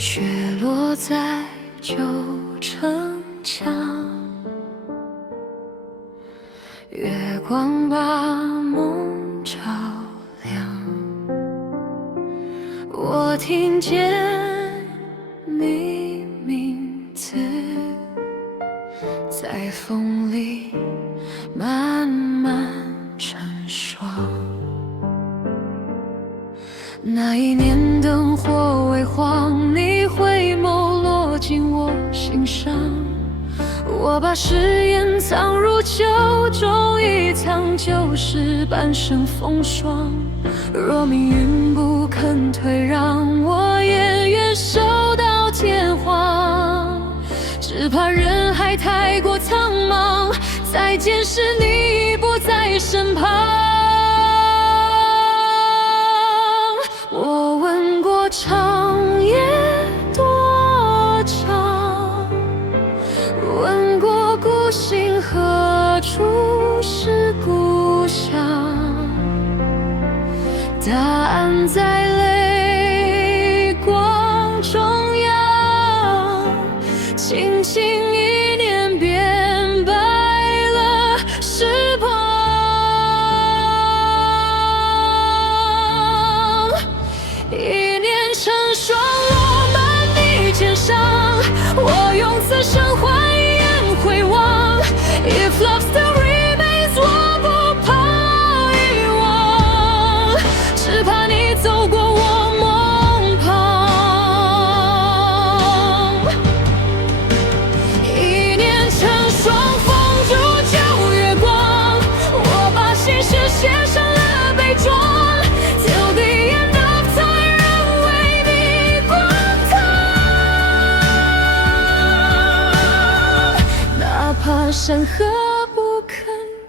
雪落在旧城墙，月光把梦照亮。我听见你名字在风里慢慢成霜。那一年灯火微黄，你回眸落进我心上。我把誓言藏入酒中，一藏就是半生风霜。若命运不肯退让，我也愿守到天荒。只怕人海太过苍茫，再见时你已不在身旁。我问过长夜多长，问过孤星何处是故乡，答案在泪光中央。轻轻一念变白了翅膀，一念成霜落满你肩上。我用此生换一眼回望。If love still remains， 我不怕遗忘，只怕你走过我梦旁。一念成霜，封住旧月光。我把心事写上了悲壮。Till the end of time， 仍为你滚烫。哪怕山河不肯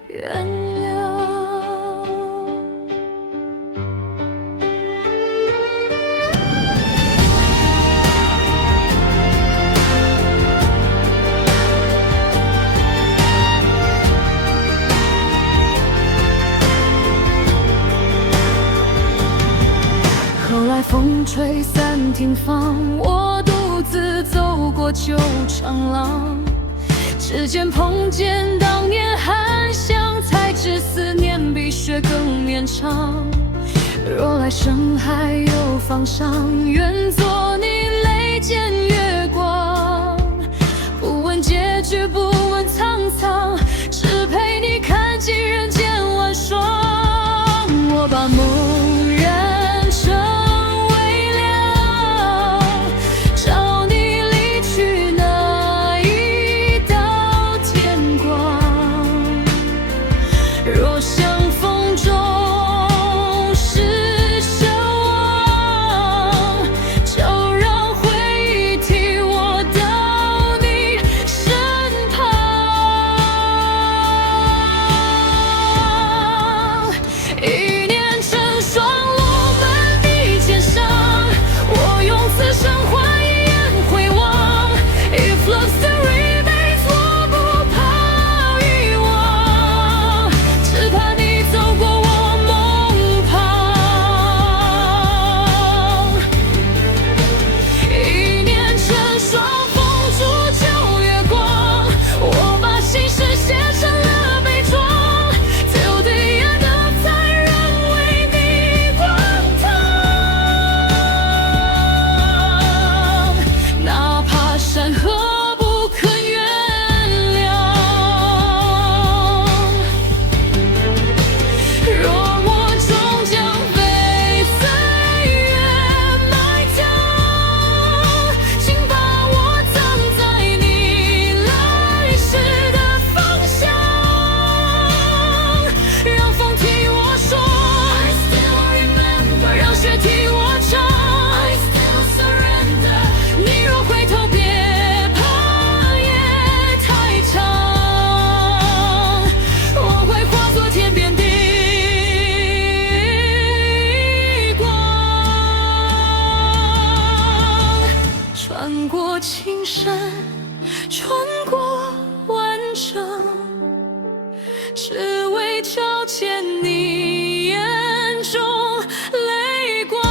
原谅。后来风吹散庭芳，我独自走过旧长廊。指尖碰见当年寒香，才知思念比雪更绵长。若来生还有方向，愿做你泪见月光。不问结局，不问沧桑，只陪你看尽人间万霜。我把梦燃成微亮，照你离去那一道天光。若相逢终是奢望，就让回忆替我到你身旁。一念成霜落满你肩上，我用此生换一眼回望。If love still remains， 我不怕遗忘，只怕你走过我梦旁。一念成霜，封住旧月光。我把心事写成了悲壮。Till the end of time， 仍为你滚烫。哪怕山河不肯原谅，若我终将被岁月埋葬，请把我藏在你来时的方向。让风替我说 I still remember， 让雪替我唱 I still surrender。 你若回头别怕，夜太长，我会化作天边的光，穿过青山，穿过万丈，只为照见你眼中泪光。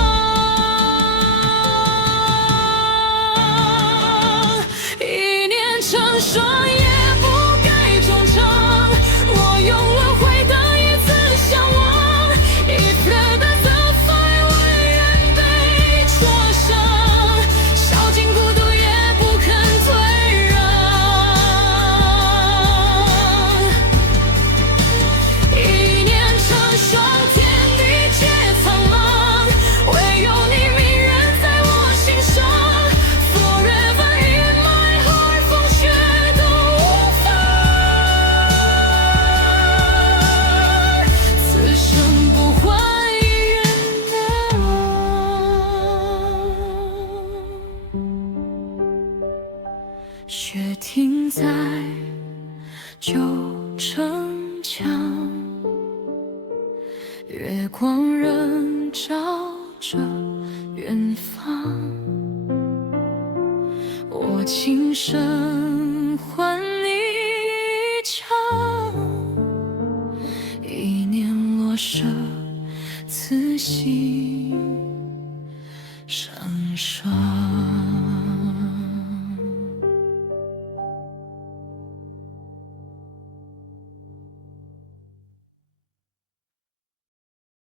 雪停在旧城墙，月光仍照着远方。我轻声唤你一场，一念落舍，此心成双。